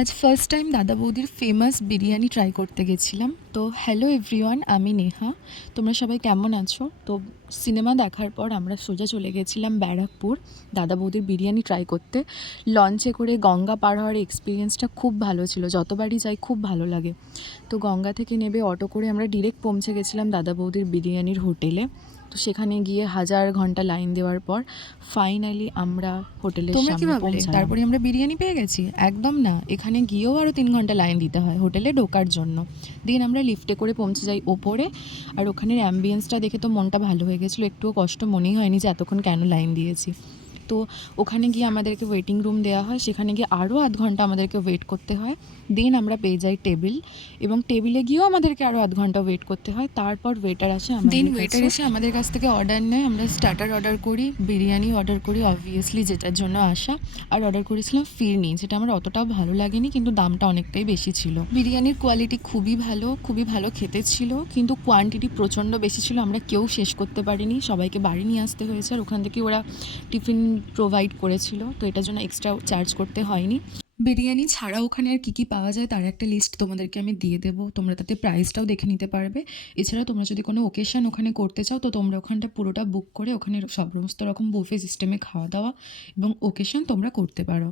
আজ first time দাদা বৌদির ফেমাস বিরিয়ানি ট্রাই করতে গেছিলাম। তো হ্যালো এভরিওয়ান, আমি নেহা। তোমরা সবাই কেমন আছো? তো সিনেমা দেখার পর আমরা সোজা চলে গেছিলাম ব্যারাকপুর দাদা বৌদির বিরিয়ানি ট্রাই করতে। লঞ্চে করে গঙ্গা পার হওয়ার এক্সপিরিয়েন্সটা খুব ভালো ছিল, যতবারই যাই খুব ভালো লাগে। তো গঙ্গা থেকে নেমে অটো করে আমরা ডিরেক্ট পৌঁছে গেছিলাম দাদা বৌদির বিরিয়ানির হোটেলে। তো সেখানে গিয়ে হাজার ঘন্টা লাইন দেওয়ার পর ফাইনালি আমরা হোটেলের সামনে পৌঁছালাম। তারপরে আমরা বিরিয়ানি পেয়ে গেছি? একদম না, এখানে গিয়েও আরও 3 ঘন্টা লাইন দিতে হয় হোটেলে ঢোকার জন্য। দিন আমরা লিফটে করে পৌঁছে যাই ওপরে। আর ওখানের অ্যাম্বিয়েন্সটা দেখে তো মনটা ভালো হয়ে গেছিলো, একটুও কষ্ট মনেই হয়নি যে এতক্ষণ কেন লাইন দিয়েছি। তো ওখানে গিয়ে আমাদেরকে ওয়েটিং রুম দেওয়া হয়, সেখানে গিয়ে আরও আধ ঘন্টা আমাদেরকে ওয়েট করতে হয়। দেন আমরা পেয়ে যাই টেবিল, এবং টেবিলে গিয়েও আমাদেরকে আরও আধ ঘন্টা ওয়েট করতে হয়। তারপর ওয়েটার আসে, ওয়েটার এসে আমাদের কাছ থেকে অর্ডার নেয়। আমরা স্টার্টার অর্ডার করি, বিরিয়ানি অর্ডার করি অবভিয়াসলি, যেটার জন্য আসা। আর অর্ডার করেছিলাম ফিরনি, যেটা আমার অতটাও ভালো লাগেনি, কিন্তু দামটা অনেকটাই বেশি ছিল। বিরিয়ানির কোয়ালিটি খুবই ভালো খেতে ছিল, কিন্তু কোয়ান্টিটি প্রচণ্ড বেশি ছিল। আমরা কেউ শেষ করতে পারিনি, সবাইকে বাড়ি নিয়ে আসতে হয়েছে। আর ওখান থেকে ওরা টিফিন প্রোভাইড করেছিল, তো এটার জন্য এক্সট্রা চার্জ করতে হয়নি। বিরিয়ানি ছাড়া ওখানে আর কী পাওয়া যায় তার একটা লিস্ট তোমাদেরকে আমি দিয়ে দেবো, তোমরা তাতে প্রাইসটাও দেখে নিতে পারবে। এছাড়া তোমরা যদি কোনো ওকেশান ওখানে করতে চাও, তো তোমরা ওখানটা পুরোটা বুক করে ওখানে সমস্ত রকম বুফে সিস্টেমে খাওয়া দাওয়া এবং ওকেশান তোমরা করতে পারো।